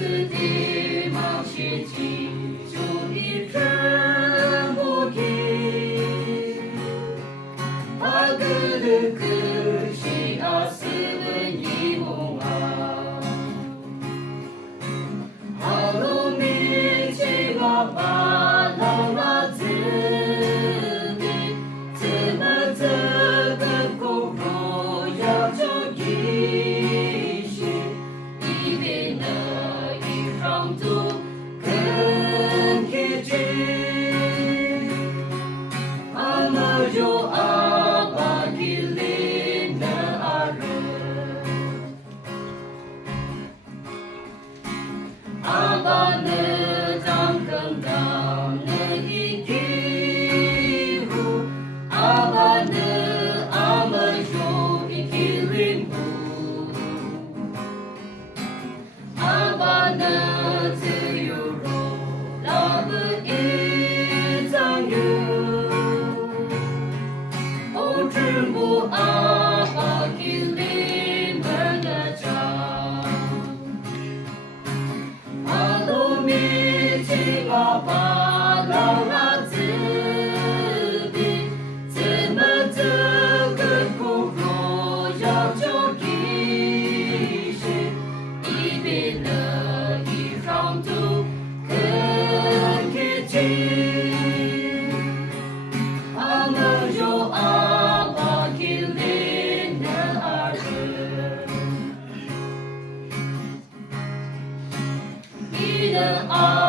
地貌写记住一片不停，他格的可惜啊，斯文一梦啊，好路面前我把老拉子的，怎么这个公路要走一些，一边呢一双足更贴近，阿妈就阿爸给领的阿人。阿爸呢，当更当呢一记呼，阿爸呢，阿妈就一起领呼，阿爸呢，自由路，老不一张有，哦，真不阿爸给领们的家。阿罗米奇阿巴老拉子的，怎么这个公路要走一些，一边的一双足更贴近，阿们就阿巴给领的阿人。你的爱。